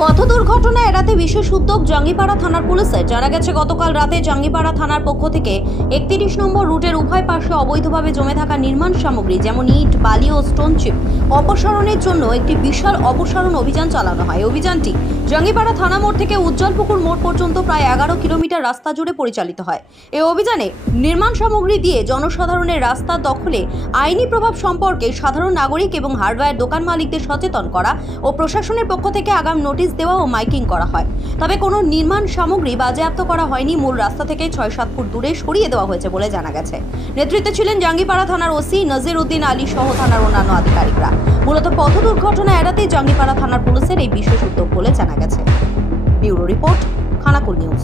পথ দুর্ঘটনা এড়াতে বিশেষ উদ্যোগ জাঙ্গিপাড়া থানার পুলিশের। জানা গেছে গতকাল রাতে জাঙ্গিপাড়া থানার পক্ষ থেকে 31 নম্বর রুটের উভয় পাশে অবৈধভাবে জমে থাকা নির্মাণ সামগ্রী যেমন ইট, বালি ও স্টোন চিপ অপসারণের জন্য একটি বিশাল অপসারণ অভিযান চালানো হয়। অভিযানটি জাঙ্গিপাড়া থানা মোড় থেকে উজ্জ্বলপুকুর মোড় পর্যন্ত প্রায় 11 কিলোমিটার রাস্তা জুড়ে পরিচালিত হয়। এই অভিযানে নির্মাণ সামগ্রী দিয়ে জনসাধারণের রাস্তা দখলে আইনি প্রভাব সম্পর্কে সাধারণ নাগরিক এবং হার্ডওয়্যার দোকান মালিকদের সচেতন করা ও প্রশাসনের পক্ষ থেকে আগাম নোটিশ দেওয়া ও মাইকিং করা হয়। তবে কোনো নির্মাণ সামগ্রী বাজেয়াপ্ত করা হয়নি। মূল রাস্তা থেকে 6-7 ফুট দূরে সরিয়ে দেওয়া হয়েছে বলে জানা গেছে। নেতৃত্বে ছিলেন জাঙ্গিপাড়া থানার ওসি নজির উদ্দিন আলী সহ থানার অন্যান্য আধিকারিকরা। মূলত পথ দুর্ঘটনা এড়াতে জাঙ্গিপাড়া থানার পুলিশের এই বিশেষ উদ্যোগ বলে জানা গেছে। Bureau report, Khanakul news.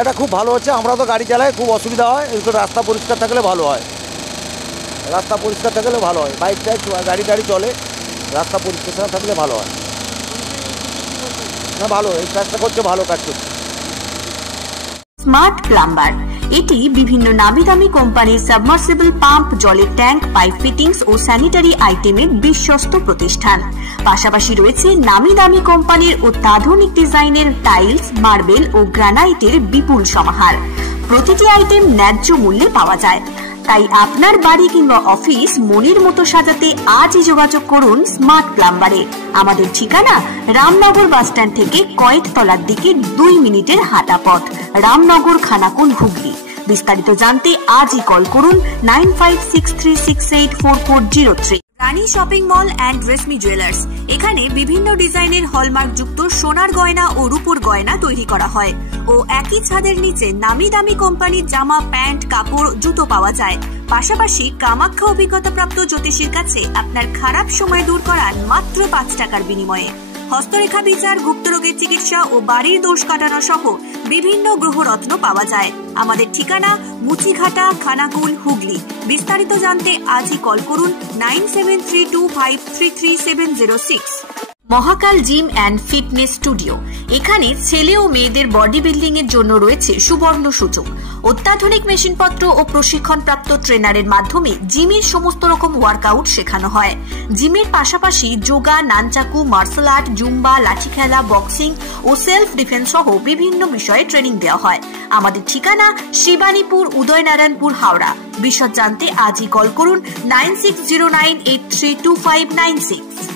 এটা খুব ভালো হচ্ছে। আমরা তো গাড়ি চালাই, খুব অসুবিধা হয়। একটু রাস্তা পরিষ্কার থাকলে ভালো হয়। রাস্তা পরিষ্কার থাকলে ভালো হয়। বাইক টাইক গাড়ি টাড়ি চলে, রাস্তা পরিষ্কার থাকলে ভালো হয়। না ভালো, এই কাজটা করছে, ভালো কাজ করছে। স্মার্ট প্লাম্বার এটি বিভিন্ন নামি দামি কোম্পানির সাবমার্সিবল পাম্প, জলের ট্যাঙ্ক, পাইপ ফিটিংস ও স্যানিটারি আইটেমের বিশ্বস্ত প্রতিষ্ঠান। পাশাপাশি রয়েছে নামি দামি কোম্পানির অত্যাধুনিক ডিজাইনের টাইলস, মার্বেল ও গ্রানাইটের বিপুল সমাহার। প্রতিটি আইটেম ন্যায্য মূল্যে পাওয়া যায়। তাই আপনার বাড়ি কিংবা অফিস মনের মতো সাজাতে আজই যোগাযোগ করুন স্মার্ট প্লাম্বারে। আমাদের ঠিকানা রামনগর বাসস্ট্যান্ড থেকে কয়েকতলার দিকে 2 মিনিটের হাঁটা পথ, রামনগর, খানাকুল, হুগলি। বিস্তারিত জানতে আজই কল করুন 9563684403। Rani shopping mall and Reshmi jewellers, এখানে বিভিন্ন ডিজাইনের হলমার্ক যুক্ত সোনার গয়না ও রূপোর গয়না তৈরি করা হয় ও একই ছাদের নিচে নামি দামি কোম্পানির জামা, প্যান্ট, কাপড়, জুতো পাওয়া যায়। পাশাপাশি কামাখ্যা অভিজ্ঞতাপ্রাপ্ত জ্যোতিষীর কাছে আপনার খারাপ সময় দূর করান মাত্র 5 টাকার বিনিময়ে। হস্তরেখা বিচার, গুপ্তরোগের চিকিৎসা ও বাড়ির দোষ কাটানো সহ বিভিন্ন গ্রহরত্ন পাওয়া যায়। আমাদের ঠিকানা মুচিঘাটা, খানাকুল, হুগলি। বিস্তারিত জানতে আজই কল করুন 9732533706। মহাকাল জিম অ্যান্ড ফিটনেস স্টুডিও। এখানে ছেলে ও মেয়েদের বডি বিল্ডিং এর জন্য রয়েছে সুবর্ণ সুযোগ। অত্যাধুনিক মেশিনপত্র ও প্রশিক্ষণপ্রাপ্ত ট্রেনারের মাধ্যমে জিমের সমস্ত রকম ওয়ার্কআউট শেখানো হয়। জিমের পাশাপাশি yoga, nunchaku, martial art, Zumba, লাঠি খেলা, বক্সিং ও সেলফ ডিফেন্স সহ বিভিন্ন বিষয়ে ট্রেনিং দেওয়া হয়। আমাদের ঠিকানা শিবানীপুর, উদয়নারায়ণপুর, হাওড়া। বিশদ জানতে আজই কল করুন 9609832596।